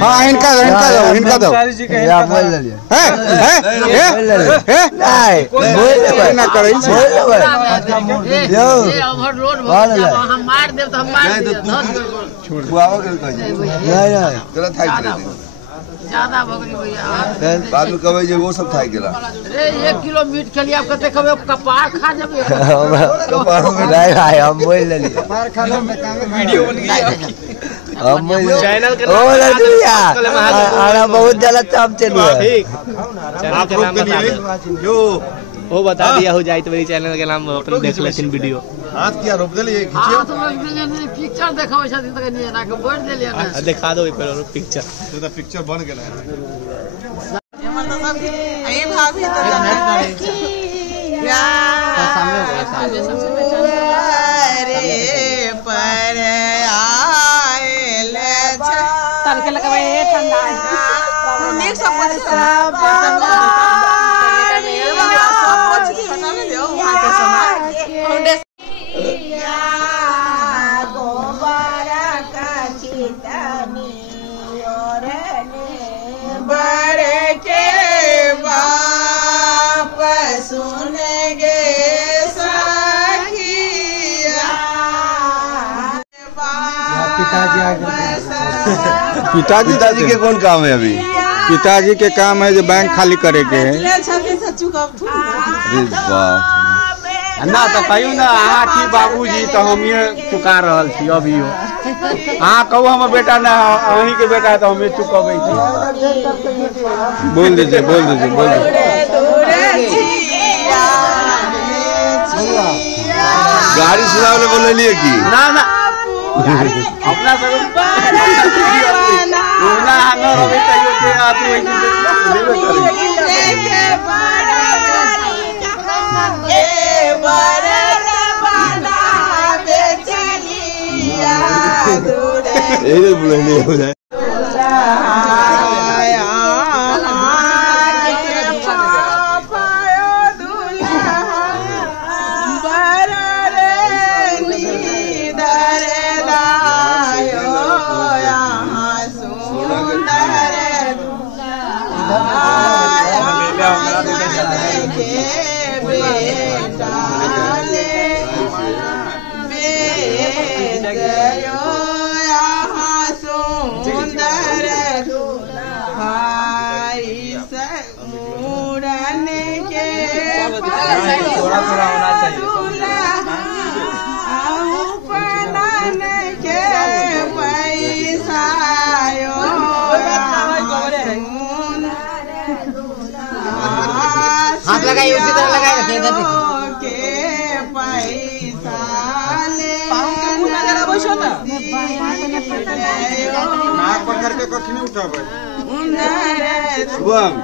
हाँ इनका दो ना करे ज्यादा भगनी भैया बाद में कहे जे वो सब खाई गेला। अरे 1 किलो मीट के लिए आप कहते कबे कपार खा जबे कपार में नहीं भाई हम बोल ले कपार खाने में वीडियो बन गई हम चैनल के ओ लड़िया आना बहुत ज्यादा चाप चली है। ठीक चैनल के नाम बता जो वो बता दिया हो जाए तो मेरी चैनल के नाम अपन देख लेकिन वीडियो हाथ किया रोक देले हां तो पिक्चर देखावे छथिन त नहीं ना के बोल देलिए ना दिखा दो पहले पिक्चर तो पिक्चर बन गेला अरे भाभी तो अरे पर आएल तड़के लगावे ठंडा है सब पिताजी के कौन काम है अभी? पिताजी के काम है जो बैंक खाली करे के है ना तो कहियो ना अहाँ की बाबूजी तो हम ये पुकार रहल छी अभी हो अहाँ कहू हमर बेटा ना अहीं के बेटा तो हम चुकबै छी। बोल दीजिए गाड़ी सुनावले बोललिए की ना ना अपना सब ना ना रहे कहियो के आप वही लेबे करे यही बोललिए हो जाए लगाइए, उसी तरह लगाए रखिए, इधर देखिए। के पैसा ले नाक पकड़ के कखनी उठाबे। शुभम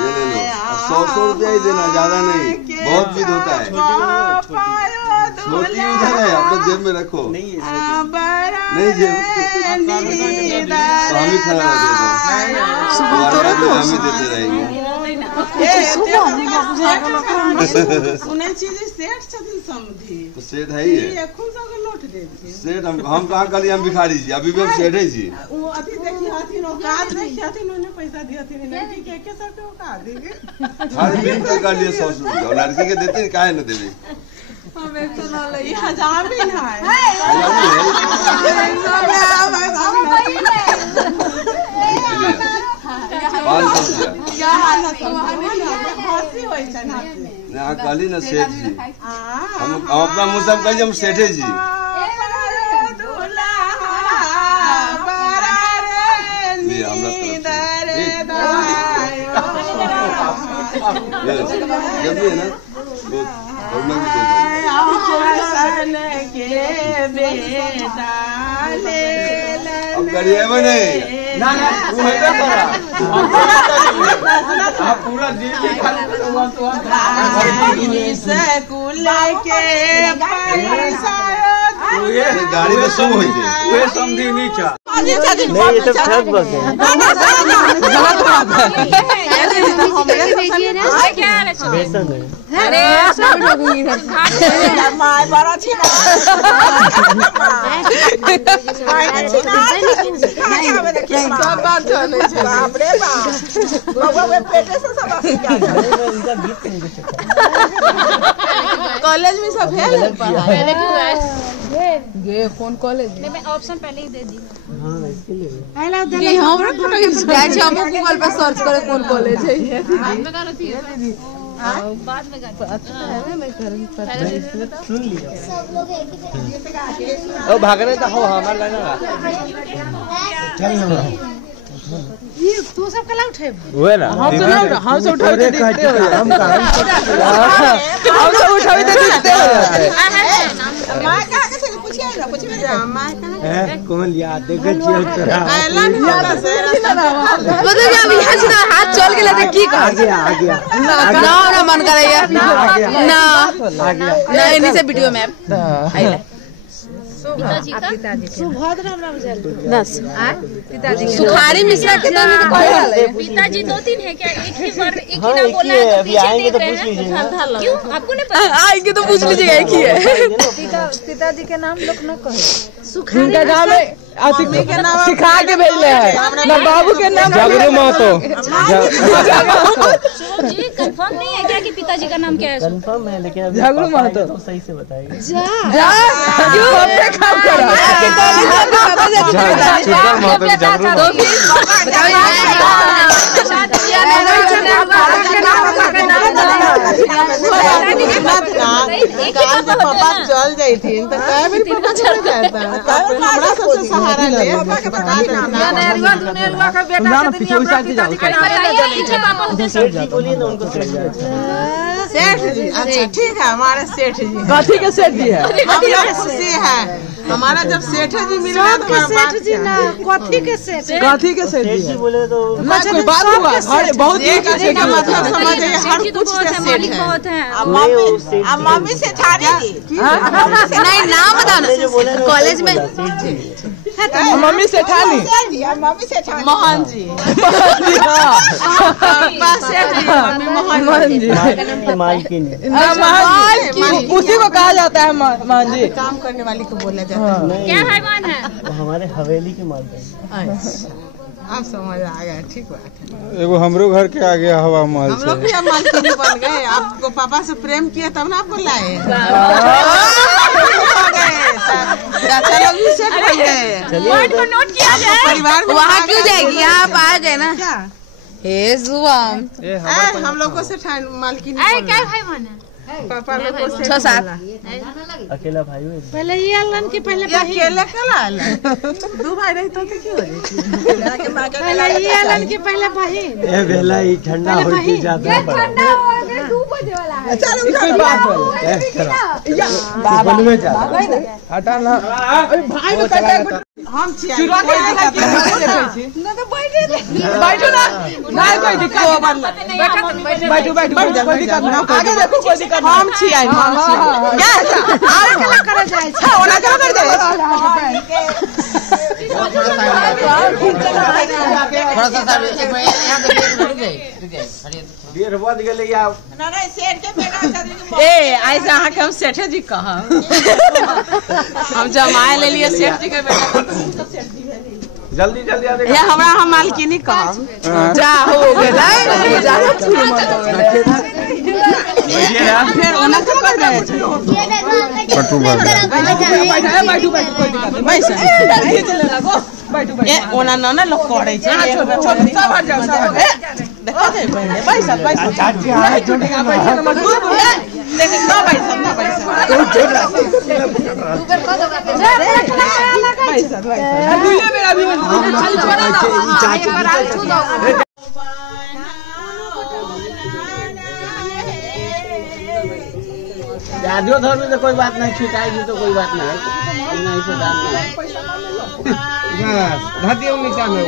ये ले लो, 100 रुपया ही देना, ज्यादा नहीं, बहुत जिद होता है। छोटी उधर है, अपने जेब में रखो। नहीं जेब तो हम ही खाना देते हम ही देते रहेंगे। तो सेठ है ही है, सेठ हम कहाँ कल हम भिखारी जी, अभी भी हम सेठ है जी। हर दिन तक कर लिए 100 रुपया, और लड़की के देते काहे न देवे। यहाँ काली न सेठ जी, हम अपना मुँह से हम कहिए हम सेठे जी। जब भी है ना और मैं भी अब करिए बने ना तू है क्या करा आप पूरा दिन गाड़ी में सो हो जाए वे समझी नीचा नहीं, ये सब ठग बस है। बेसन है। अरे कॉलेज में सब है ये फोन कॉलेज में मैं ऑप्शन पहले ही दे दी। हाँ इसके लिए ये हमरा फोटो गाइस हम गूगल पे सर्च करे कौन कॉलेज है ये बाद में अच्छा है मैं करूं सुन लिया। ओ भाग रहे तो हो हमार लाइन चल ना ये तू सब कला उठे हुए ना हम तो ना हम सब उठावे देखते हो हम कहां हम सब उठावे देखते हो मां कहां के से पूछिए ना पूछिए मां कहां है कौन याद देखे छियो तोरा आला नहीं होता से बता जा अभी यहाँ से हाथ चल गेला त की कर आ गया ना ना मन करे यार आ गया ना आ गया ना इन्हीं से वीडियो में आइला पिताजी का सुभद्र हमरा बुझल बस पिताजी सुखारी मिश्रा के तो कहले पिताजी 2-3 है क्या? एक ही बार एक ही हाँ, नाम एक ही बोला है, है तो अभी पीछे आएंगे देख तो रहे पूछ लीजिए हैं। ना। क्यों आपको नहीं पता? आएंगे तो पूछ लीजिएगा एक ही है पिताजी के नाम लोग न कहे इनका नाम है सिखा के भेजले है ना बाबू के नाम जागरू महतो जी कंफर्म नहीं है क्या कि पिताजी का नाम क्या है? कंफर्म है लेकिन अभी झगड़ू पापा महतो। आएंगे तो सही से बताइए। जा क्यों अपने काम करो पापा चल जाई थी तो काय भी पता चल जाता हमरा सबसे सहारा ले सेठ जी बोलिए ना उनको सेठ जी। सेठ जी अच्छा ठीक है हमारे सेठ जी काठी के सेठ जी है हम लोग खुशी है हमारा जब सेठ जी मिला तो सेठ जी ना कथी के सेठ काठी के सेठ सेठ जी जी बोले तो कोई बात हुआ अरे बहुत एक का मतलब समझ हर कुछ से सेठ मालिक है बहुत है। नहीं वो सेठ जी मम्मी से ठाड़ी दी नहीं नाम बताना जो बोले ना कॉलेज में सेठ जी मम्मी सेठानी मम्मी से ठाड़ी मोहन जी पापा सेठ जी मम्मी मोहन जी मालकिन है। उसी को कहा जाता है मोहन जी काम करने वाली को बोला जाता है क्या हैवान है? वो हमारे हवेली के मालकिन है। अब समझ आ गया ठीक बात है एगो हमरो घर के आगे हवा महल हम लोग भी अब मालकिन बन गए आपको पापा से प्रेम किए तब ना आपको लाए चाचा लोग भी सेठ बन गए वर्ड को नोट किया जाए। परिवार में वहाँ क्यों जाएगी आप आ गए ना क्या हे जुआम हम लोग को से मालकिन क्या हैवान है? पापा लोग को से 6-7 अकेला भाई हुए पहले ये अल्लाह के पहले ये अकेले कल आला दो भाई रही तो क्यों हो पहले ये अल्लाह के पहले बहिन ए बेला ही ठंडा होती जाता है ठंडा हो गए 2 कोई बात बनवे जा हटा ना भाई हम चुरा के देखै छी न तो बैठो ना नहीं कोई दिक्कत बैठो कोई दिक्कत ना आगे देखो कोई दिक्कत हम छी आई क्या आगे केला करे जाय छ ओना केला कर दे थोड़ा सा साहब एक मिनट यहां पे रुक जाइए देर बद गेले या ना सेठ के बेटा ए ऐसा हां के हम सेठ जी कहा हम जमाए ले लिए सेठ जी के बेटा जल्दी जल्दी आ ये हमरा हम मालकिनी कहा जा हो गेलै जाना छुरी मत हो गेलै फिर ओना तो कर दे पटू भाग बैठो कोई दिक्कत नहीं बैठ खींच ले लगो बैठो ए ओना ना लोग करे छै सब हट जाओ सब देखो दे बैठ चाची हां जोड़ी का बैठ मजबूत देख ना बैठ तू जोड़ दुइये मेरा भी खाली छोड़ा ना एक बार हाथ छू दो जादियो धर में तो कोई बात नहीं छिटाएगी तो कोई बात नहीं नहीं से दाम नहीं बस धर दियो नीचा में